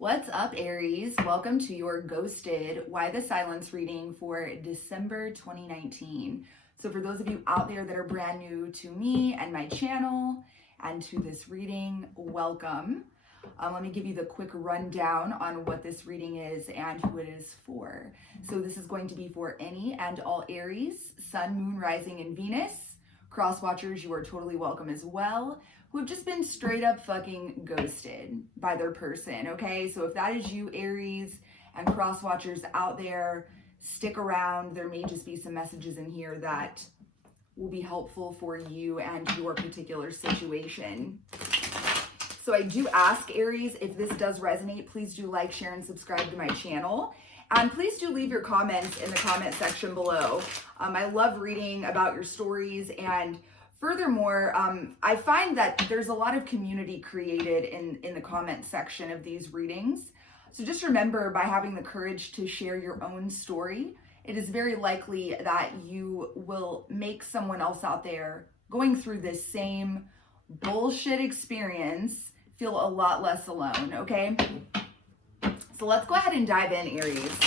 What's up, Aries? Welcome to your Ghosted Why the Silence reading for December 2019. So for those of you out there that are brand new to me and my channel and to this reading, welcome. Let me give you the quick rundown on what this reading is and who it is for. So this is going to be for any and all Aries, Sun, Moon, Rising, and Venus. Cross watchers, you are totally welcome as well, who have just been straight up fucking ghosted by their person, okay? So if that is you, Aries, and cross watchers out there, stick around. There may just be some messages in here that will be helpful for you and your particular situation. So I do ask, Aries, if this does resonate, please do like, share, and subscribe to my channel. And please do leave your comments in the comment section below. I love reading about your stories, and furthermore, I find that there's a lot of community created in the comment section of these readings. So just remember, by having the courage to share your own story, it is very likely that you will make someone else out there going through this same bullshit experience feel a lot less alone, okay? So let's go ahead and dive in, Aries.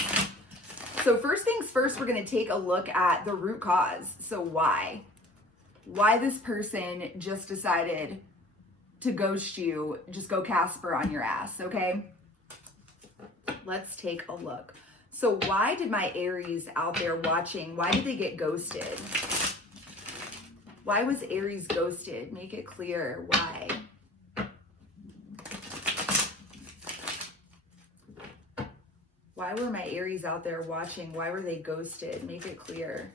So first things first, we're going to take a look at the root cause. So why this person just decided to ghost you, just go Casper on your ass, okay? Let's take a look. So why did my Aries out there watching, why did they get ghosted? Why was Aries ghosted? Make it clear. Why? Why were my Aries out there watching? Why were they ghosted? Make it clear.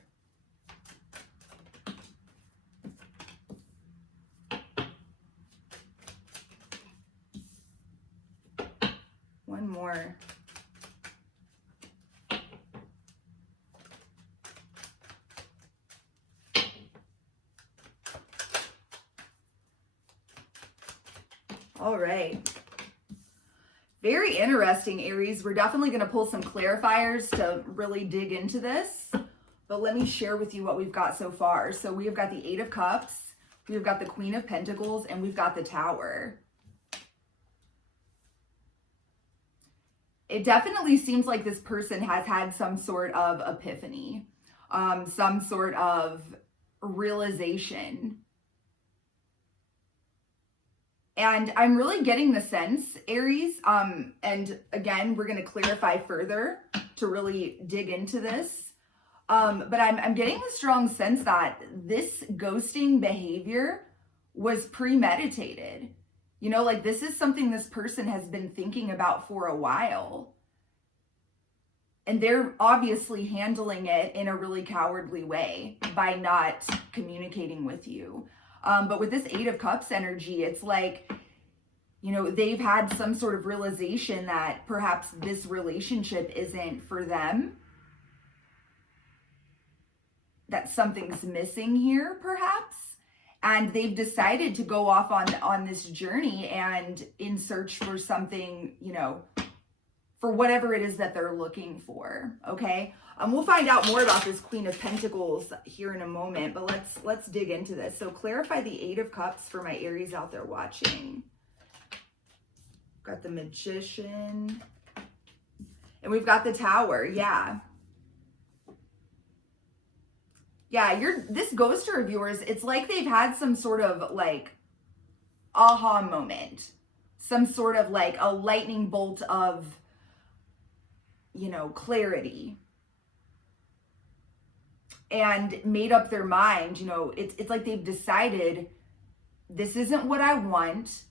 One more. All right. Very interesting, Aries. We're definitely going to pull some clarifiers to really dig into this. But let me share with you what we've got so far. So we've got the Eight of Cups, we've got the Queen of Pentacles, and we've got the Tower. It definitely seems like this person has had some sort of epiphany, some sort of realization. And I'm really getting the sense, Aries, and again, we're going to clarify further to really dig into this. But I'm getting the strong sense that this ghosting behavior was premeditated. You know, like this is something this person has been thinking about for a while. And they're obviously handling it in a really cowardly way by not communicating with you. But with this Eight of Cups energy, it's like, you know, they've had some sort of realization that perhaps this relationship isn't for them, that something's missing here, perhaps. And they've decided to go off on this journey and in search for something, you know, for whatever it is that they're looking for, okay? We'll find out more about this Queen of Pentacles here in a moment, but let's dig into this. So clarify the Eight of Cups for my Aries out there watching. Got the Magician. And we've got the Tower, yeah. Yeah, this ghoster of yours, it's like they've had some sort of like aha moment. Some sort of like a lightning bolt of, you know, clarity. And made up their mind, you know, it's like they've decided this isn't what I want.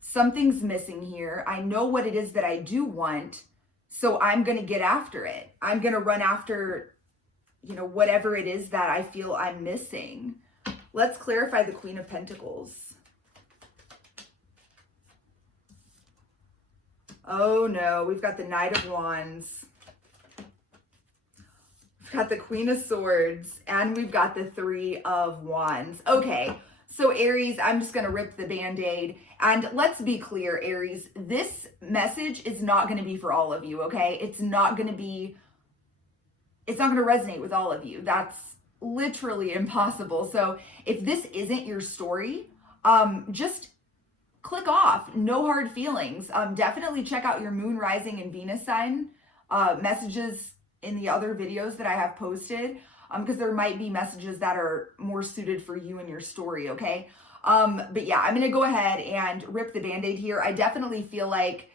Something's missing here. I know what it is that I do want, so I'm going to get after it. I'm going to run after, you know, whatever it is that I feel I'm missing. Let's clarify the Queen of Pentacles. Oh no, we've got the Knight of Wands. We've got the Queen of Swords, and we've got the Three of Wands. Okay, so Aries, I'm just going to rip the Band-Aid. And let's be clear, Aries, this message is not going to be for all of you, okay? It's not going to resonate with all of you. That's literally impossible. So if this isn't your story, just click off. No hard feelings. Definitely check out your moon, rising, and Venus sign messages in the other videos that I have posted, because there might be messages that are more suited for you and your story, okay? But yeah, I'm gonna go ahead and rip the Band-Aid here. I definitely feel like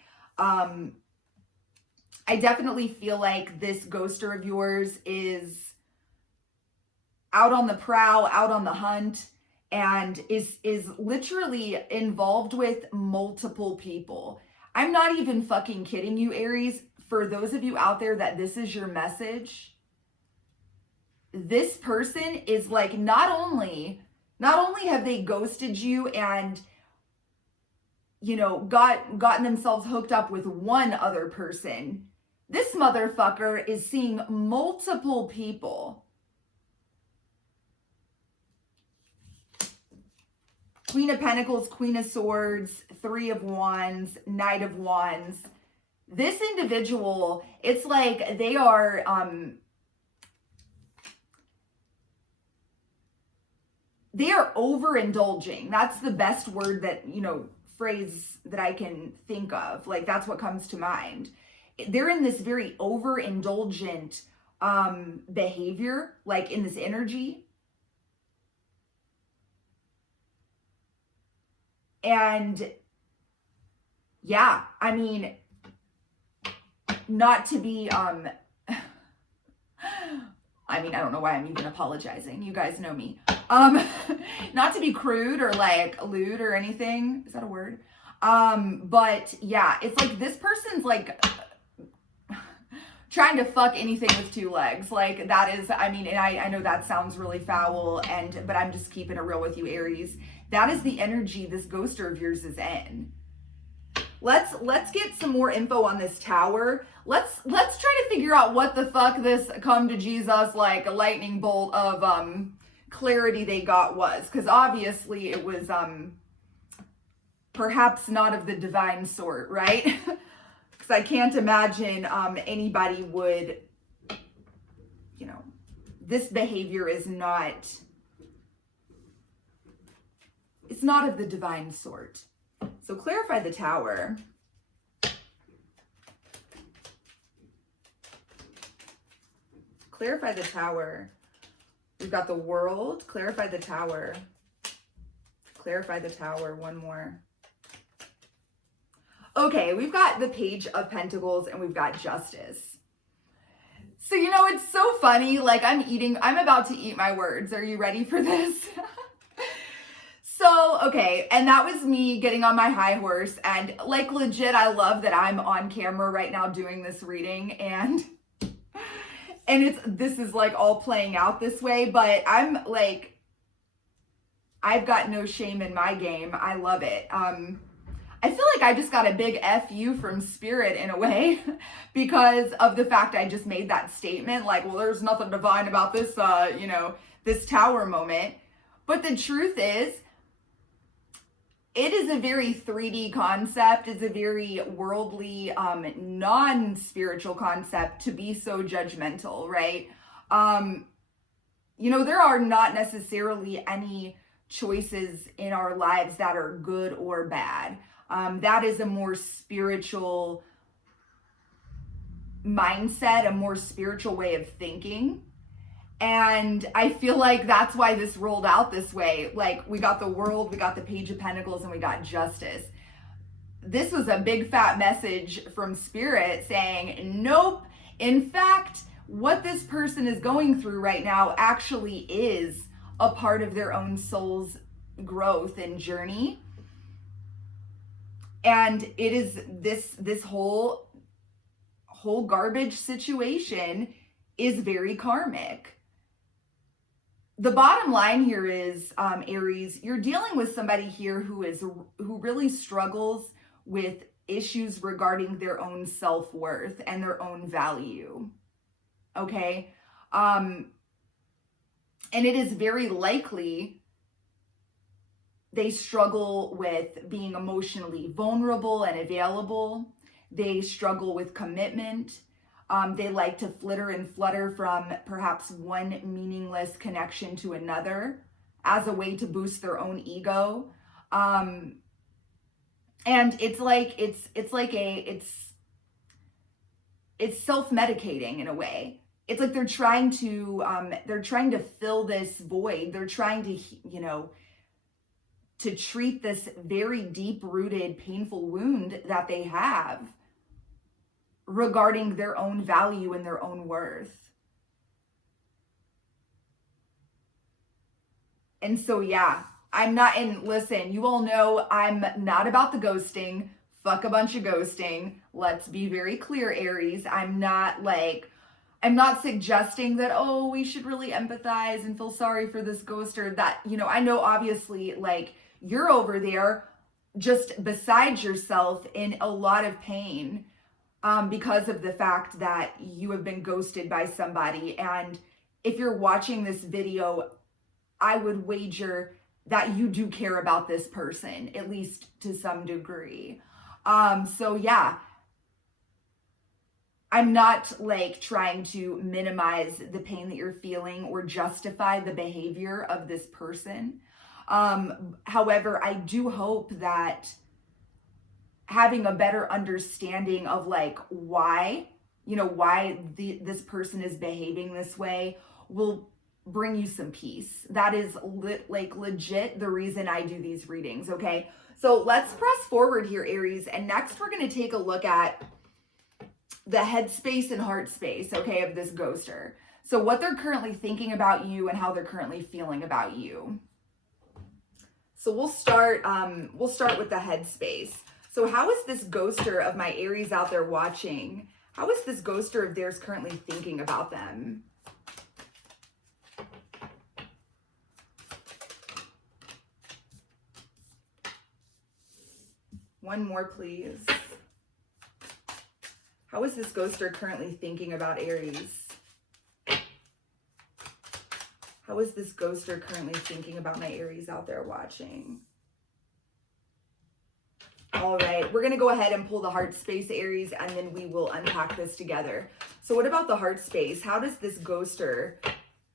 this ghoster of yours is out on the prowl, out on the hunt, and is literally involved with multiple people. I'm not even fucking kidding you, Aries. For those of you out there that this is your message, this person is like, not only have they ghosted you and, you know, gotten themselves hooked up with one other person, this motherfucker is seeing multiple people. Queen of Pentacles, Queen of Swords, Three of Wands, Knight of Wands. This individual, it's like they are overindulging. That's the best word that, you know, phrase that I can think of. Like, that's what comes to mind. They're in this very overindulgent behavior, like in this energy. And yeah, I mean, not to be, I don't know why I'm even apologizing. You guys know me. Not to be crude or like lewd or anything. Is that a word? But yeah, it's like this person's like trying to fuck anything with two legs. Like that is, I mean, and I know that sounds really foul, but I'm just keeping it real with you, Aries. That is the energy this ghoster of yours is in. Let's get some more info on this tower. Let's try to figure out what the fuck this come to Jesus like a lightning bolt of clarity they got was, because obviously it was perhaps not of the divine sort, right? Because I can't imagine anybody would, you know, this behavior is not, it's not of the divine sort. So clarify the tower. Clarify the tower. We've got the world. Clarify the tower. Clarify the tower. One more. Okay, we've got the Page of Pentacles and we've got Justice. So, you know, it's so funny. Like I'm about to eat my words. Are you ready for this? So, okay, and that was me getting on my high horse, and like legit, I love that I'm on camera right now doing this reading, and this is like all playing out this way, but I'm like, I've got no shame in my game. I love it. I feel like I just got a big FU from Spirit in a way because of the fact I just made that statement, like, well, there's nothing divine about this, you know, this tower moment. But the truth is, it is a very 3D concept. It's a very worldly, non-spiritual concept to be so judgmental, right? You know, there are not necessarily any choices in our lives that are good or bad. That is a more spiritual mindset, a more spiritual way of thinking. And I feel like that's why this rolled out this way. Like we got the world, we got the Page of Pentacles, and we got Justice. This was a big fat message from Spirit saying, nope. In fact, what this person is going through right now actually is a part of their own soul's growth and journey. And it is this whole garbage situation is very karmic. The bottom line here is, Aries, you're dealing with somebody here who really struggles with issues regarding their own self-worth and their own value. Okay? And it is very likely they struggle with being emotionally vulnerable and available. They struggle with commitment. They like to flitter and flutter from perhaps one meaningless connection to another as a way to boost their own ego. And it's self-medicating in a way. It's like they're trying to fill this void. They're trying to, to treat this very deep-rooted, painful wound that they have regarding their own value and their own worth. And so, yeah, and listen, you all know I'm not about the ghosting. Fuck a bunch of ghosting. Let's be very clear, Aries. I'm not suggesting that, oh, we should really empathize and feel sorry for this ghoster. That, I know obviously, like, you're over there just beside yourself in a lot of pain because of the fact that you have been ghosted by somebody. And if you're watching this video, I would wager that you do care about this person, at least to some degree. So yeah, I'm not like trying to minimize the pain that you're feeling or justify the behavior of this person. However, I do hope that having a better understanding of like why this person is behaving this way will bring you some peace. That is legit the reason I do these readings, okay? So let's press forward here, Aries, and next we're going to take a look at the headspace and heart space, okay, of this ghoster. So what they're currently thinking about you and how they're currently feeling about you. So we'll start with the headspace. So how is this ghoster of my Aries out there watching? How is this ghoster of theirs currently thinking about them? One more, please. How is this ghoster currently thinking about Aries? How is this ghoster currently thinking about my Aries out there watching? All right, we're going to go ahead and pull the heart space, Aries, and then we will unpack this together. So what about the heart space? How does this ghoster,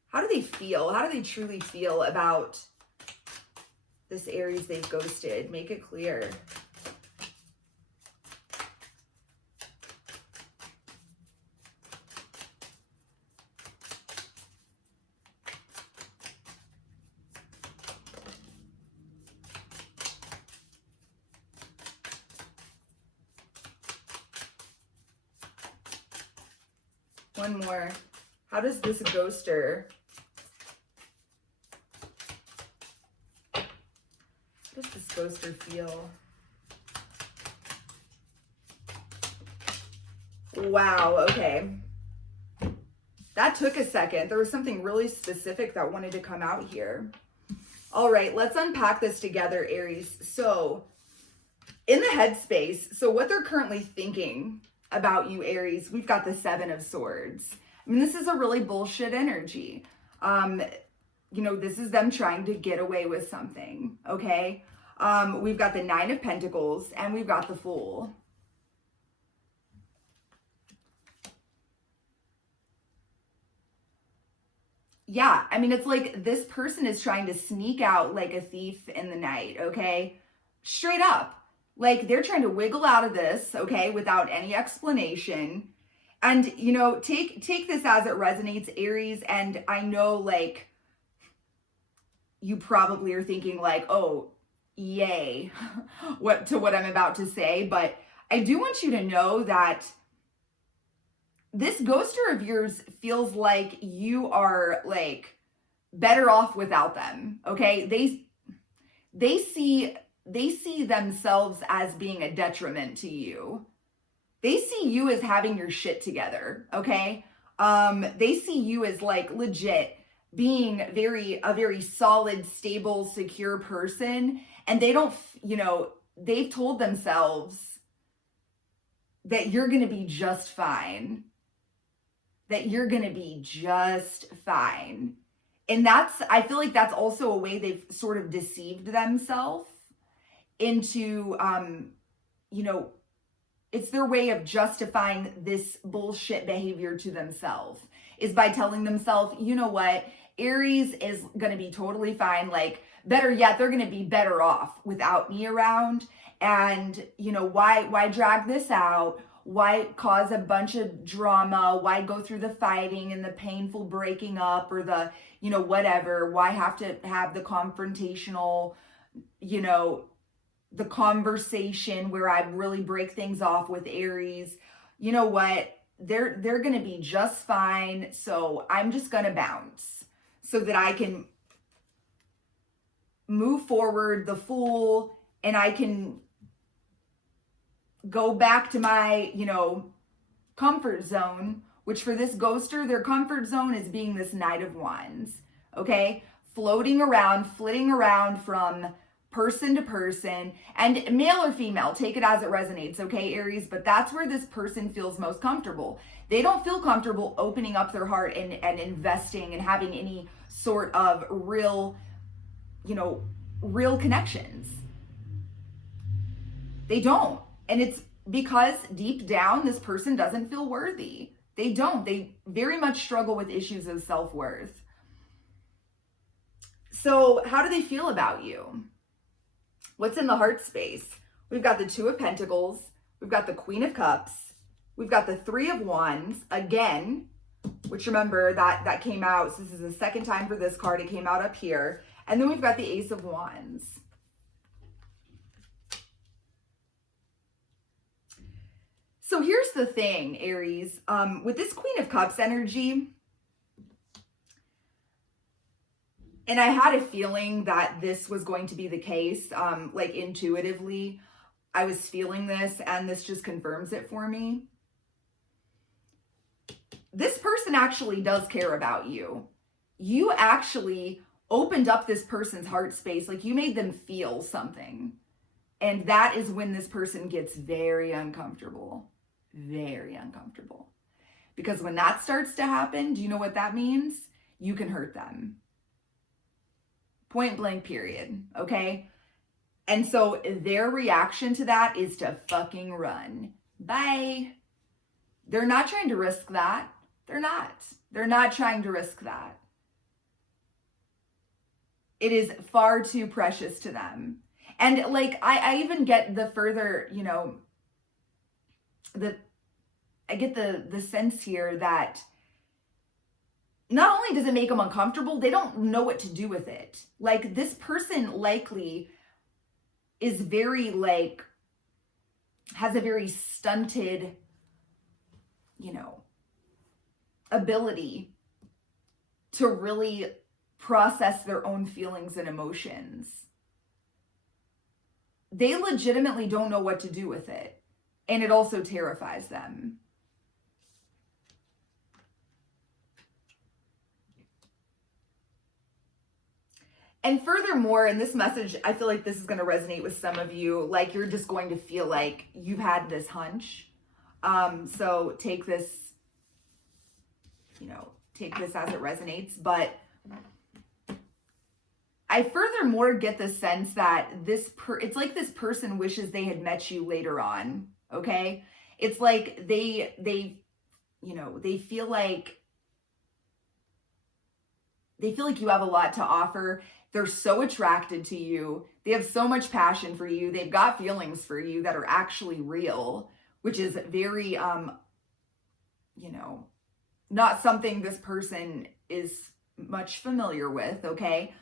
how do they feel? How do they truly feel about this Aries they've ghosted? Make it clear. One more. How does this ghoster, feel? Wow, okay. That took a second. There was something really specific that wanted to come out here. All right, let's unpack this together, Aries. So, in the headspace, so what they're currently thinking about you, Aries, we've got the Seven of Swords. I mean, this is a really bullshit energy. This is them trying to get away with something, okay? We've got the Nine of Pentacles and we've got the Fool. Yeah, I mean, it's like this person is trying to sneak out like a thief in the night, okay? Straight up. Like they're trying to wiggle out of this, okay, without any explanation. And, take this as it resonates, Aries. And I know like you probably are thinking like, oh, yay, what I'm about to say. But I do want you to know that this ghoster of yours feels like you are like better off without them, okay? They see themselves as being a detriment to you. They see you as having your shit together, okay? They see you as like legit being a very solid, stable, secure person. And they don't, they've told themselves that you're going to be just fine. That you're going to be just fine. And I feel like that's also a way they've sort of deceived themselves into, it's their way of justifying this bullshit behavior to themselves is by telling themselves, you know what, Aries is going to be totally fine. Like, better yet, they're going to be better off without me around. And, why drag this out? Why cause a bunch of drama? Why go through the fighting and the painful breaking up or the, whatever? Why have to have the confrontational, the conversation where I really break things off with Aries? You know what? They're going to be just fine. So I'm just going to bounce so that I can move forward, the Fool, and I can go back to my, comfort zone, which for this ghoster, their comfort zone is being this Knight of Wands, okay? Floating around, flitting around from person to person, and male or female, take it as it resonates, okay, Aries? But that's where this person feels most comfortable. They don't feel comfortable opening up their heart and investing and having any sort of real, real connections. They don't. And it's because deep down, this person doesn't feel worthy. They don't. They very much struggle with issues of self-worth. So how do they feel about you? What's in the heart space? We've got the Two of Pentacles. We've got the Queen of Cups. We've got the Three of Wands again, which remember that came out. So this is the second time for this card. It came out up here. And then we've got the Ace of Wands. So here's the thing, Aries, with this Queen of Cups energy, and I had a feeling that this was going to be the case, like intuitively, I was feeling this, and this just confirms it for me. This person actually does care about you. You actually opened up this person's heart space, like you made them feel something. And that is when this person gets very uncomfortable. Very uncomfortable. Because when that starts to happen, do you know what that means? You can hurt them. Point blank, period. Okay? And so their reaction to that is to fucking run. Bye. They're not trying to risk that. They're not. They're not trying to risk that. It is far too precious to them. And like, I even get the further, I get the sense here that not only does it make them uncomfortable, they don't know what to do with it. Like this person likely is very has a very stunted, ability to really process their own feelings and emotions. They legitimately don't know what to do with it. And it also terrifies them. And furthermore, in this message, I feel like this is going to resonate with some of you. Like you're just going to feel like you've had this hunch. So take this, take this as it resonates. But I furthermore get the sense that it's like this person wishes they had met you later on. Okay. It's like they feel like you have a lot to offer. They're so attracted to you. They have so much passion for you. They've got feelings for you that are actually real, which is very, not something this person is much familiar with. Okay.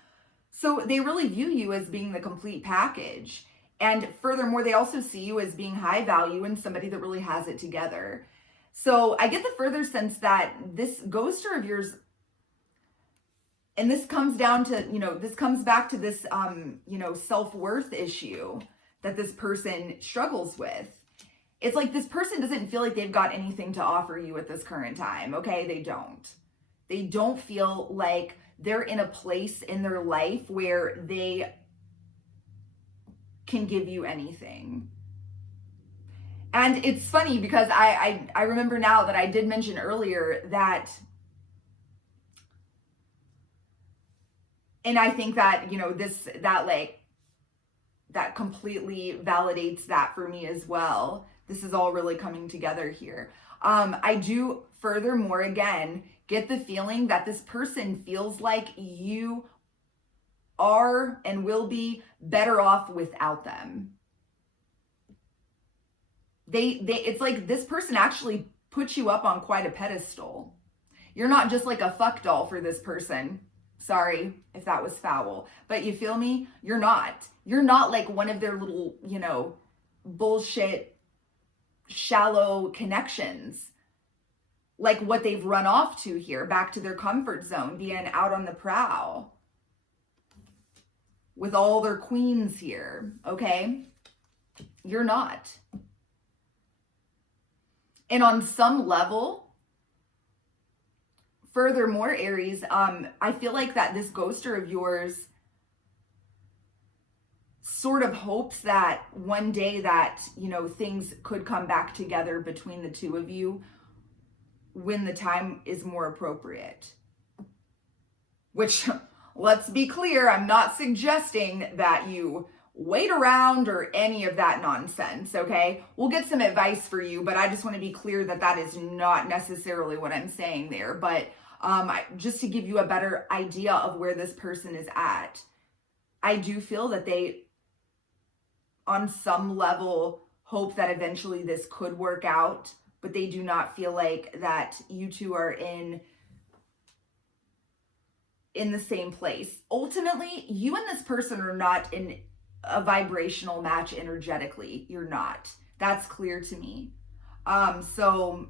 So they really view you as being the complete package. And furthermore, they also see you as being high value and somebody that really has it together. So I get the further sense that this ghoster of yours, and this comes down to, this comes back to this, self-worth issue that this person struggles with. It's like this person doesn't feel like they've got anything to offer you at this current time. Okay. They don't. They don't feel like they're in a place in their life where they can give you anything. And it's funny because I remember now that I did mention earlier that, and I think that, that completely validates that for me as well. This is all really coming together here. I do furthermore, again, get the feeling that this person feels like you are and will be better off without them. It's like this person actually puts you up on quite a pedestal. You're not just like a fuck doll for this person. Sorry if that was foul, but you feel me? You're not. You're not like one of their little, bullshit, shallow connections. Like what they've run off to here, back to their comfort zone, being out on the prowl with all their queens here, okay? You're not. And on some level, furthermore, Aries, I feel like that this ghoster of yours sort of hopes that one day that, things could come back together between the two of you when the time is more appropriate. Which, let's be clear, I'm not suggesting that you wait around or any of that nonsense, okay? We'll get some advice for you, but I just want to be clear that that is not necessarily what I'm saying there. But just to give you a better idea of where this person is at, I do feel that they, on some level, hope that eventually this could work out, but they do not feel like that you two are in the same place. Ultimately, you and this person are not in a vibrational match energetically. You're not. That's clear to me. So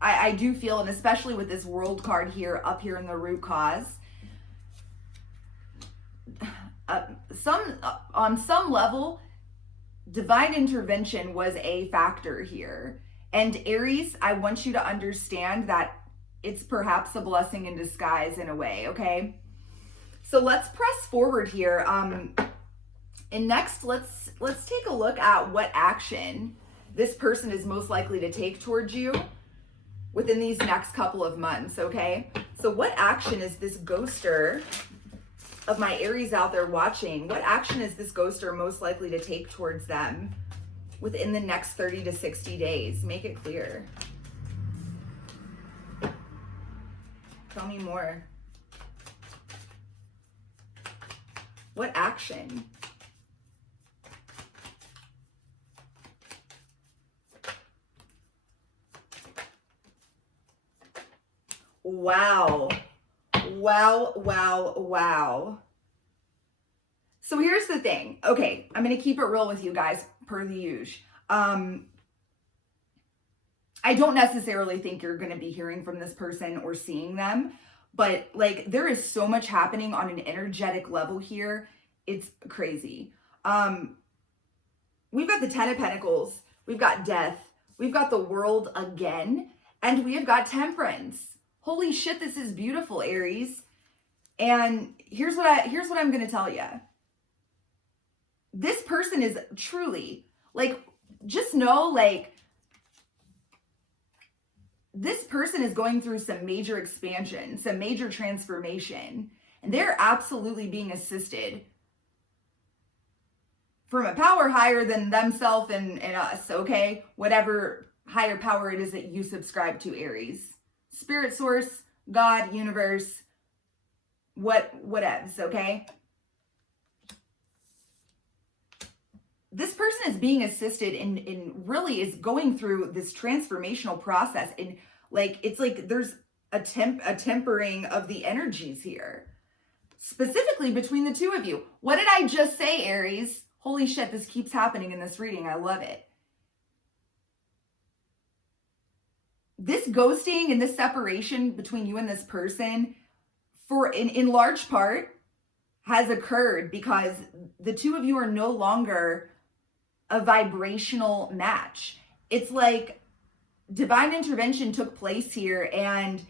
I do feel, and especially with this world card here, up here in the root cause, on some level, divine intervention was a factor here. And Aries, I want you to understand that it's perhaps a blessing in disguise in a way, okay? So let's press forward here. And next, let's take a look at what action this person is most likely to take towards you within these next couple of months, okay? So what action is this ghoster of my Aries out there watching? What action is this ghoster most likely to take towards them within the next 30 to 60 days? Make it clear. Tell me more. What action? Wow. Wow, wow, wow. So here's the thing. Okay, I'm going to keep it real with you guys, per the usual. I don't necessarily think you're going to be hearing from this person or seeing them, but like there is so much happening on an energetic level here. It's crazy. We've got the 10 of Pentacles, we've got death, we've got the World again, and we have got Temperance. Holy shit, this is beautiful, Aries. And here's what I'm going to tell you. This person is truly, like, just know, like, this person is going through some major expansion, some major transformation, and they're absolutely being assisted from a power higher than themselves and us, okay? Whatever higher power it is that you subscribe to, Aries. Spirit source, God, universe, whatevs, okay? This person is being assisted in really is going through this transformational process, and like it's like there's a tempering of the energies here, specifically between the two of you. What did I just say, Aries? Holy shit, this keeps happening in this reading. I love it. This ghosting and this separation between you and this person, in large part, has occurred because the two of you are no longer a vibrational match. It's like divine intervention took place here and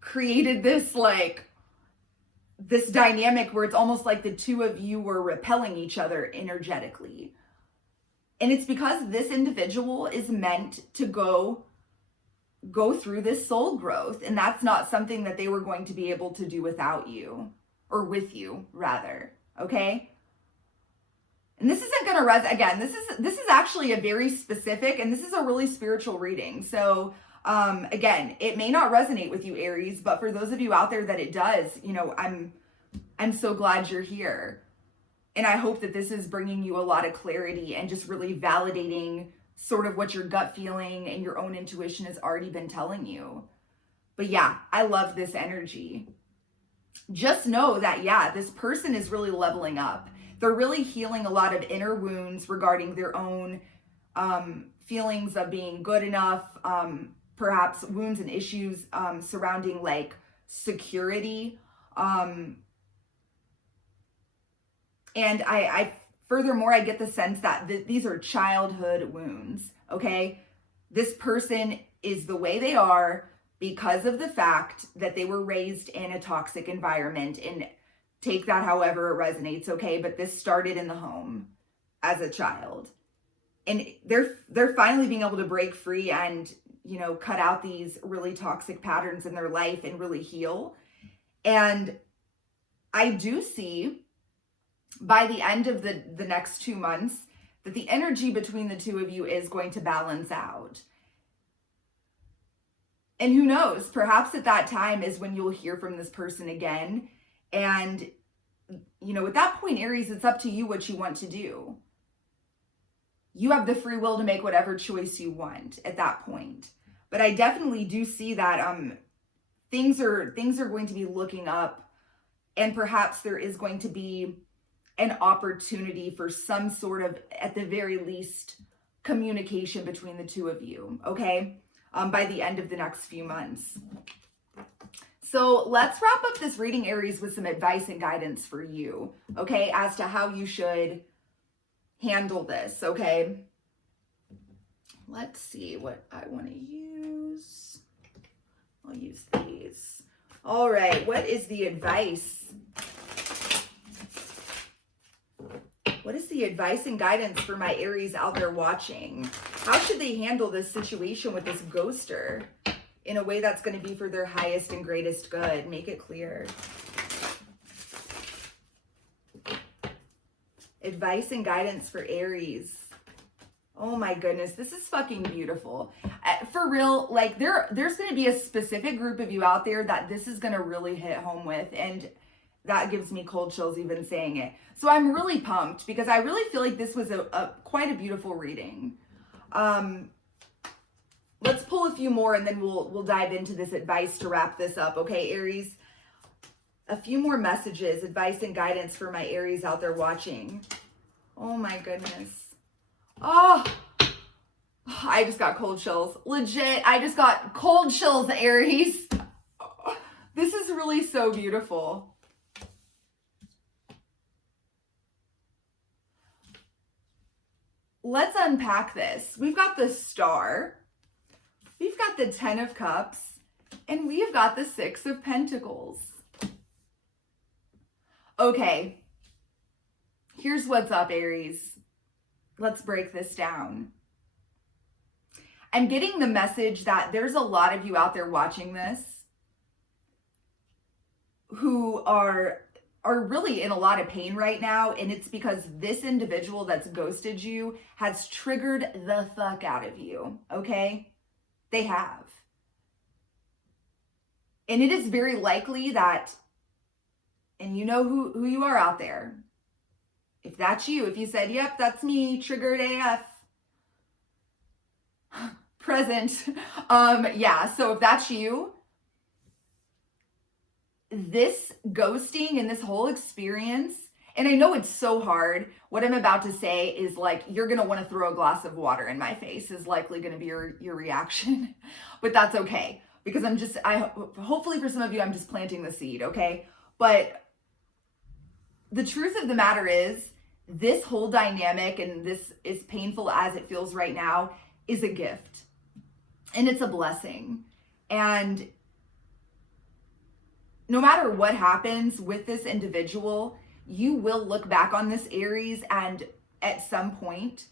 created this this dynamic where it's almost like the two of you were repelling each other energetically. And it's because this individual is meant to go through this soul growth, and that's not something that they were going to be able to do without you, or with you rather, okay? And this isn't going to again, this is actually a very specific, and this is a really spiritual reading. So again, it may not resonate with you, Aries, but for those of you out there that it does, I'm so glad you're here. And I hope that this is bringing you a lot of clarity and just really validating sort of what your gut feeling and your own intuition has already been telling you. But yeah, I love this energy. Just know that, yeah, this person is really leveling up. They're really healing a lot of inner wounds regarding their own feelings of being good enough, perhaps wounds and issues surrounding like security. And I furthermore, I get the sense that these are childhood wounds, okay? This person is the way they are because of the fact that they were raised in a toxic environment, and take that however it resonates, okay? But this started in the home as a child. And they're finally being able to break free and, you know, cut out these really toxic patterns in their life and really heal. And I do see by the end of the next 2 months that the energy between the two of you is going to balance out. And who knows, perhaps at that time is when you'll hear from this person again. And, you know, at that point, Aries, it's up to you what you want to do. You have the free will to make whatever choice you want at that point. But I definitely do see that things are going to be looking up, and perhaps there is going to be an opportunity for some sort of, at the very least, communication between the two of you, okay? By the end of the next few months. So let's wrap up this reading, Aries, with some advice and guidance for you, okay? As to how you should handle this, okay? Let's see what I want to use. I'll use these. All right, what is the advice? What is the advice and guidance for my Aries out there watching? How should they handle this situation with this ghoster in a way that's going to be for their highest and greatest good? Make it clear. Advice and guidance for Aries. Oh my goodness, this is fucking beautiful. For real, like there's going to be a specific group of you out there that this is going to really hit home with, and that gives me cold chills even saying it. So I'm really pumped because I really feel like this was a quite a beautiful reading. Let's pull a few more and then we'll dive into this advice to wrap this up. Okay, Aries, a few more messages, advice and guidance for my Aries out there watching. Oh my goodness. Oh, I just got cold chills. Legit, I just got cold chills, Aries. This is really so beautiful. Let's unpack this. We've got the Star, we've got the Ten of Cups, and we've got the Six of Pentacles. Okay, here's what's up, Aries. Let's break this down. I'm getting the message that there's a lot of you out there watching this who are really in a lot of pain right now, and it's because this individual that's ghosted you has triggered the fuck out of you, okay? They have. And it is very likely that, and you know who you are out there. If that's you, if you said, yep, that's me, triggered AF, present. Yeah, so if that's you, this ghosting and this whole experience, and I know it's so hard, what I'm about to say is like, you're going to want to throw a glass of water in my face is likely going to be your reaction, but that's okay, because hopefully for some of you, I'm just planting the seed, okay? But the truth of the matter is, this whole dynamic, and this, as painful as it feels right now, is a gift. And it's a blessing. And no matter what happens with this individual, you will look back on this, Aries, and at some point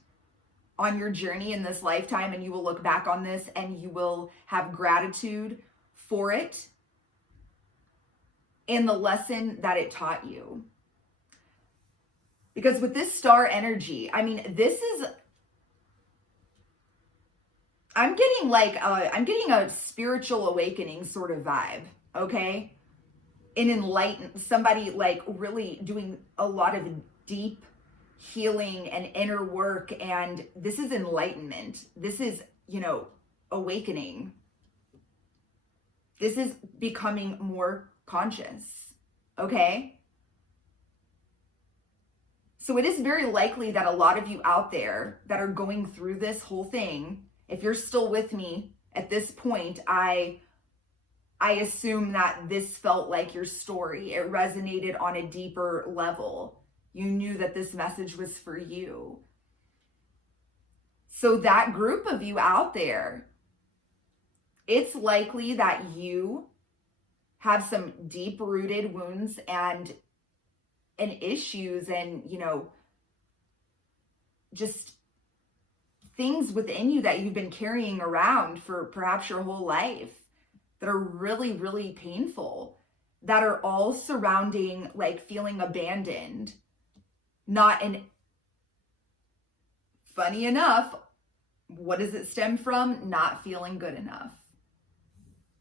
on your journey in this lifetime, and you will look back on this and you will have gratitude for it and the lesson that it taught you. Because with this Star energy, I mean, I'm getting a spiritual awakening sort of vibe, okay? An enlightened, somebody like really doing a lot of deep healing and inner work, and this is enlightenment. This is, awakening. This is becoming more conscious, okay? So it is very likely that a lot of you out there that are going through this whole thing, if you're still with me at this point, I assume that this felt like your story. It resonated on a deeper level. You knew that this message was for you. So that group of you out there, it's likely that you have some deep-rooted wounds and issues and, just things within you that you've been carrying around for perhaps your whole life that are really, really painful, that are all surrounding like feeling abandoned. Funny enough, what does it stem from? Not feeling good enough.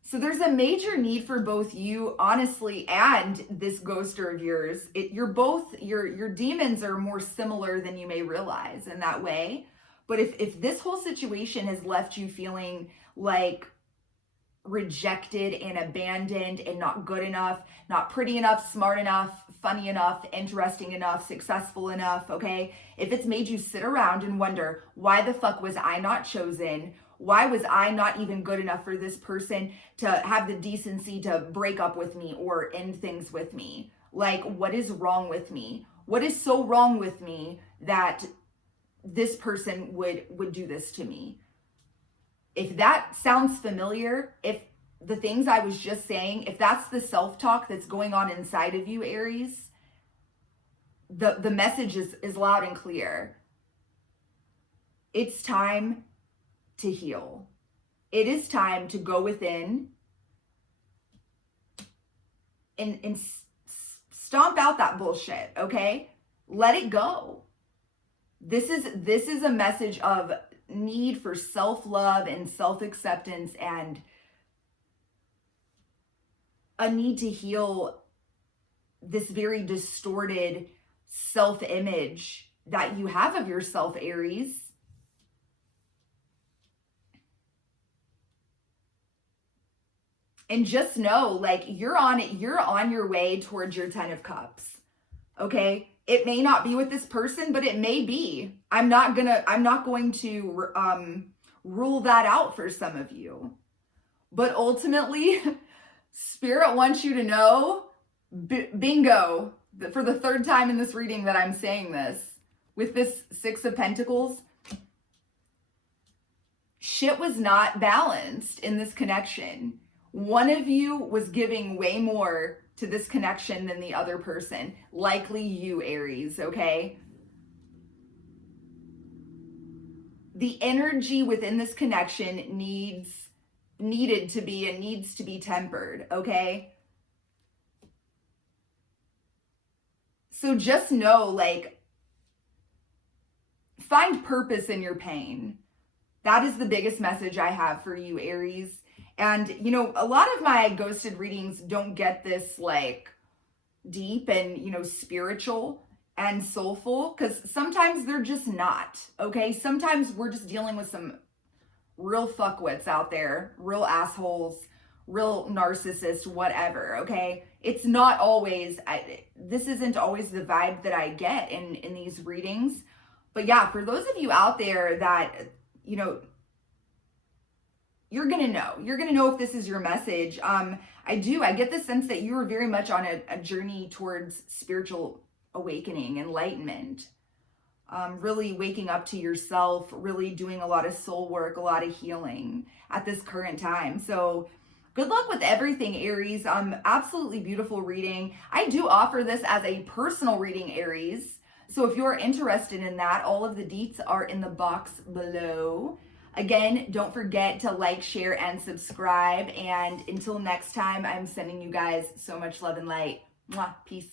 So there's a major need for both you, honestly, and this ghoster of yours. Your demons are more similar than you may realize in that way. But if this whole situation has left you feeling like rejected and abandoned and not good enough, not pretty enough, smart enough, funny enough, interesting enough, successful enough, okay? If it's made you sit around and wonder, why the fuck was I not chosen? Why was I not even good enough for this person to have the decency to break up with me or end things with me? Like, what is wrong with me? What is so wrong with me that this person would do this to me? If that sounds familiar, if the things I was just saying, if that's the self-talk that's going on inside of you, Aries, the message is loud and clear. It's time to heal. It is time to go within and stomp out that bullshit, okay? Let it go. This is a message of need for self-love and self-acceptance and a need to heal this very distorted self-image that you have of yourself, Aries. And just know, like, you're on your way towards your 10 of Cups, okay? It may not be with this person, but it may be. I'm not going to rule that out for some of you. But ultimately, Spirit wants you to know, bingo, for the third time in this reading that I'm saying this, with this Six of Pentacles, shit was not balanced in this connection. One of you was giving way more to this connection than the other person. Likely you, Aries, okay? The energy within this connection needs to be tempered, okay? So just know, like, find purpose in your pain. That is the biggest message I have for you, Aries. And, a lot of my ghosted readings don't get this, like, deep and, spiritual and soulful, because sometimes they're just not, okay? Sometimes we're just dealing with some real fuckwits out there, real assholes, real narcissists, whatever, okay? It's not always, this isn't always the vibe that I get in these readings. But yeah, for those of you out there that, you're going to know if this is your message. I get the sense that you are very much on a journey towards spiritual awakening, enlightenment, really waking up to yourself, really doing a lot of soul work, a lot of healing at this current time. So good luck with everything, Aries. Absolutely beautiful reading. I do offer this as a personal reading, Aries. So if you're interested in that, all of the deets are in the box below. Again, don't forget to like, share, and subscribe. And until next time, I'm sending you guys so much love and light. Mwah. Peace.